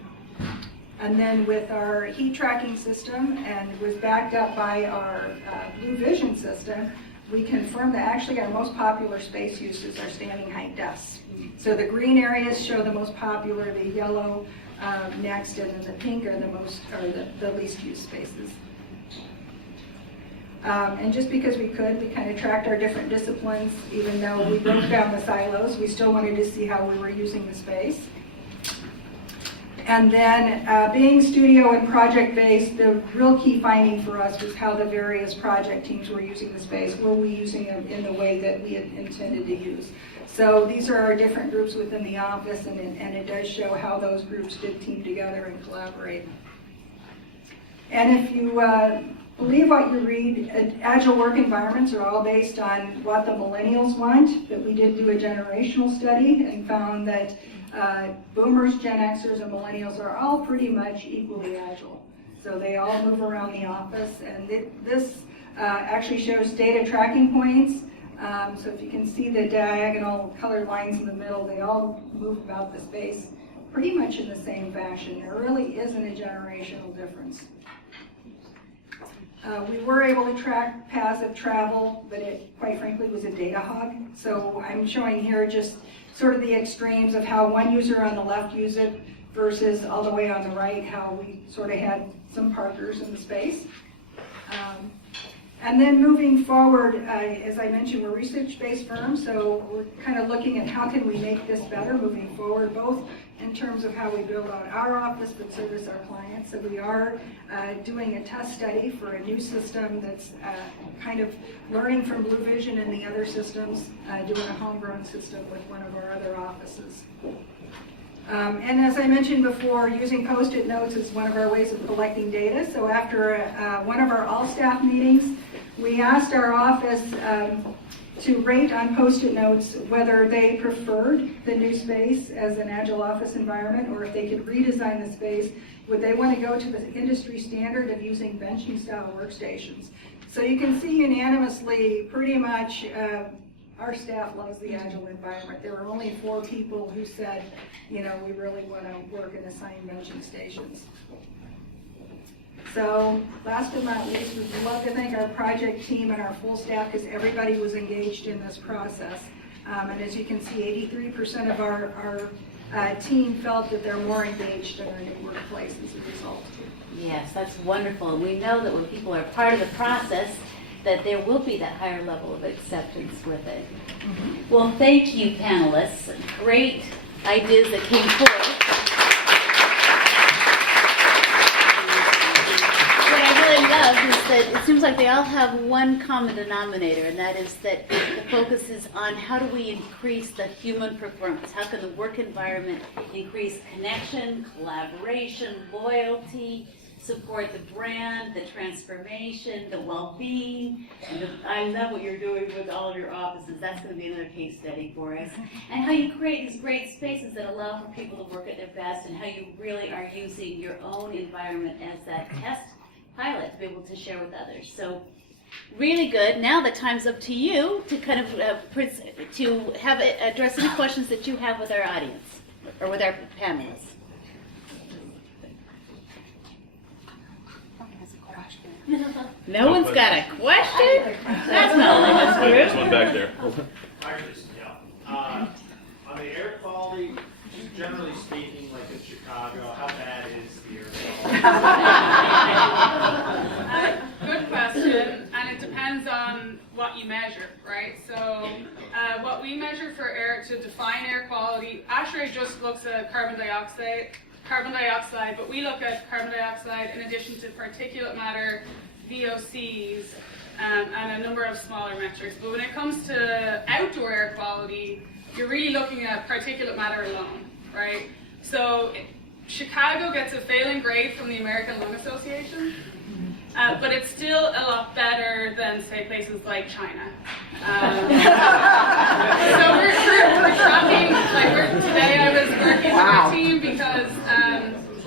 And then with our heat tracking system, and was backed up by our Blue Vision system, we confirmed that actually our most popular space uses are standing height desks. So the green areas show the most popular, the yellow next, and then the pink are the least used spaces. And just because we could, we kind of tracked our different disciplines, even though we broke down the silos, we still wanted to see how we were using the space. And then being studio and project-based, the real key finding for us was how the various project teams were using the space. Were we using them in the way that we had intended to use? So these are our different groups within the office, and it does show how those groups did team together and collaborate. And if you believe what you read, agile work environments are all based on what the millennials want, but we did do a generational study and found that boomers, Gen Xers, and millennials are all pretty much equally agile. So they all move around the office, and this actually shows data tracking points. So if you can see the diagonal colored lines in the middle, they all move about the space pretty much in the same fashion. There really isn't a generational difference. We were able to track paths of travel, but it, quite frankly, was a data hog. So I'm showing here just sort of the extremes of how one user on the left used it versus all the way on the right, how we sort of had some partners in the space. And then moving forward, as I mentioned, we're a research-based firm, so we're kind of looking at how can we make this better moving forward, both in terms of how we build out our office but service our clients. So we are doing a test study for a new system that's kind of learning from Blue Vision and the other systems, doing a homegrown system with one of our other offices. And as I mentioned before, using Post-it notes is one of our ways of collecting data. So after one of our all-staff meetings, we asked our office to rate on Post-it notes whether they preferred the new space as an agile office environment, or if they could redesign the space. Would they want to go to the industry standard of using benching style workstations? So you can see unanimously pretty much our staff loves the agile environment. There were only 4 people who said, you know, we really want to work in assigned benching stations. So last but not least, we'd love to thank our project team and our full staff because everybody was engaged in this process. And as you can see, 83% of our team felt that they're more engaged in our new workplace as a result. Yes, that's wonderful. We know that when people are part of the process, that there will be that higher level of acceptance with it. Mm-hmm. Well, thank you, panelists. Great ideas that came forth. What I really love is that it seems like they all have one common denominator, and that is that the focus is on how do we increase the human performance? How can the work environment increase connection, collaboration, loyalty, support the brand, the transformation, the well-being. And I love what you're doing with all of your offices. That's going to be another case study for us. And how you create these great spaces that allow for people to work at their best, and how you really are using your own environment as that test pilot to be able to share with others. So really good. Now the time's up to you to kind of address any questions that you have with our audience or with our panelists. No one's got a question? That's not like There's a one back there. On the air quality, generally speaking, like in Chicago, how bad is the air quality? Good question, and it depends on what you measure, right? So what we measure for air, to define air quality, ASHRAE just looks at carbon dioxide, but we look at carbon dioxide in addition to particulate matter, VOCs, and a number of smaller metrics. But when it comes to outdoor air quality, you're really looking at particulate matter alone, right? So Chicago gets a failing grade from the American Lung Association, but it's still a lot better than, say, places like China. So we're tracking, today I was working with our team because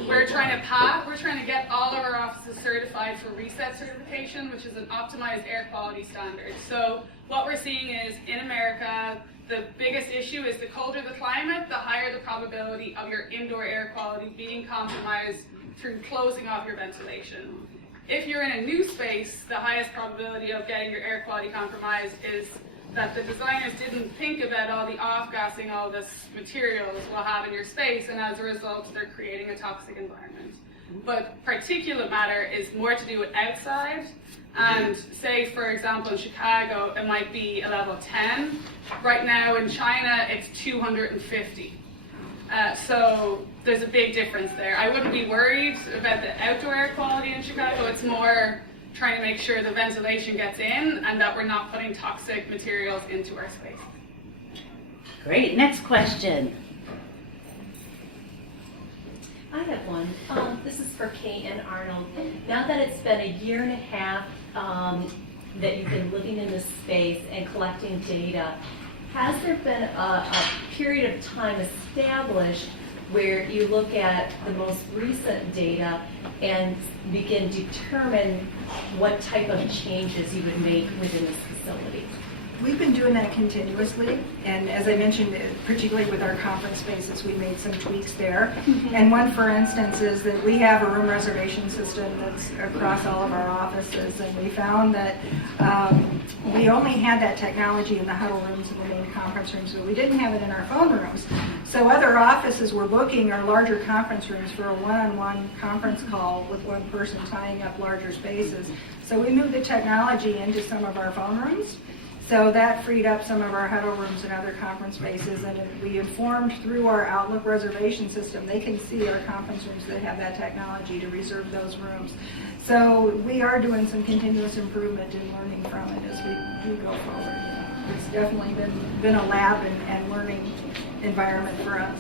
we're trying to get all of our offices certified for RESET certification, which is an optimized air quality standard. So what we're seeing is, in America, the biggest issue is the colder the climate, the higher the probability of your indoor air quality being compromised through closing off your ventilation. If you're in a new space, the highest probability of getting your air quality compromised is that the designers didn't think about all the off-gassing all this materials will have in your space, and as a result, they're creating a toxic environment. But particulate matter is more to do with outside, and say, for example, in Chicago, it might be a level 10. Right now in China, it's 250. So there's a big difference there. I wouldn't be worried about the outdoor air quality in Chicago. It's more trying to make sure the ventilation gets in and that we're not putting toxic materials into our space. Great. Next question. I have one. This is for Kate and Arnold. Now that it's been a year and a half that you've been living in this space and collecting data, has there been a period of time established where you look at the most recent data and begin to determine what type of changes you would make within this facility? We've been doing that continuously, and as I mentioned, particularly with our conference spaces, we made some tweaks there. And one, for instance, is that we have a room reservation system that's across all of our offices, and we found that we only had that technology in the huddle rooms and the main conference rooms, but we didn't have it in our phone rooms. So other offices were booking our larger conference rooms for a one-on-one conference call with one person tying up larger spaces. So we moved the technology into some of our phone rooms. So that freed up some of our huddle rooms and other conference spaces, and we informed through our Outlook reservation system, they can see our conference rooms that have that technology to reserve those rooms. So we are doing some continuous improvement and learning from it as we go forward. It's definitely been a lab and learning environment for us.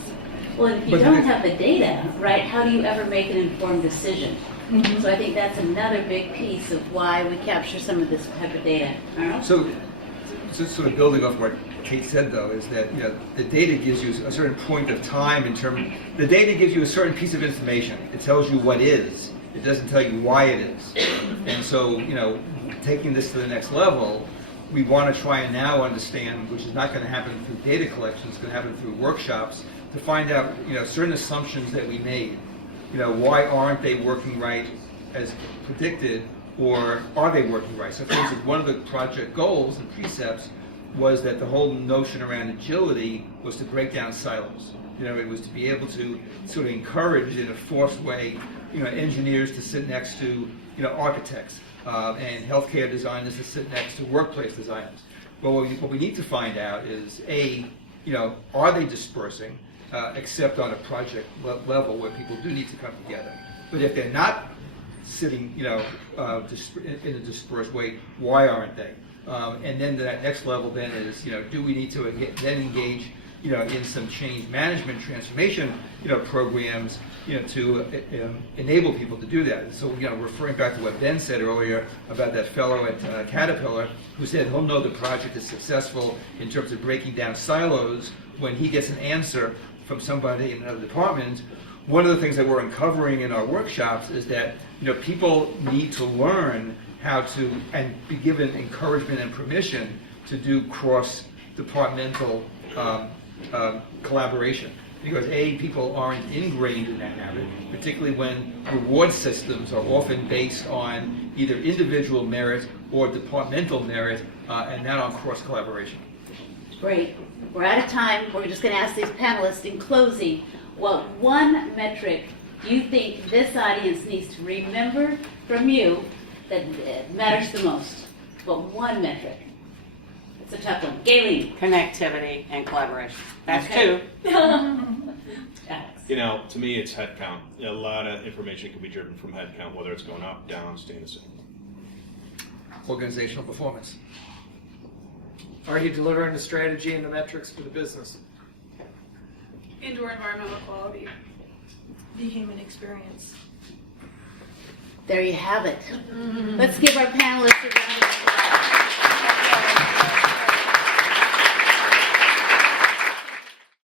Well, if you don't have the data, right, how do you ever make an informed decision? Mm-hmm. So I think that's another big piece of why we capture some of this type of data. Arnold? So just sort of building off what Kate said, though, is that the data gives you a certain point of time the data gives you a certain piece of information. It tells you what is. It doesn't tell you why it is. And so, taking this to the next level, we want to try and now understand, which is not going to happen through data collection, it's going to happen through workshops, to find out, certain assumptions that we made. Why aren't they working right as predicted? Or are they working right? So for instance, one of the project goals and precepts was that the whole notion around agility was to break down silos. It was to be able to sort of encourage in a forced way, engineers to sit next to, architects and healthcare designers to sit next to workplace designers. But what we need to find out is, are they dispersing, except on a project level where people do need to come together? But if they're not sitting, in a dispersed way, why aren't they? And then that next level then is, do we need to then engage, in some change management transformation, programs, to enable people to do that. So, referring back to what Ben said earlier about that fellow at Caterpillar who said he'll know the project is successful in terms of breaking down silos when he gets an answer from somebody in another department. One of the things that we're uncovering in our workshops is that people need to learn how to and be given encouragement and permission to do cross-departmental collaboration. because A, people aren't ingrained in that habit, particularly when reward systems are often based on either individual merit or departmental merit, and not on cross-collaboration. Great. We're out of time. We're just going to ask these panelists in closing, what one metric do you think this audience needs to remember from you that matters the most? What one metric? It's a tough one. Gaylene. Connectivity and collaboration. That's Okay. two. Alex. You know, to me, it's head count. A lot of information can be driven from head count, whether it's going up, down, staying the same. Organizational performance. Are you delivering the strategy and the metrics for the business? Indoor environmental quality. The human experience. There you have it. Let's give our panelists a round of applause.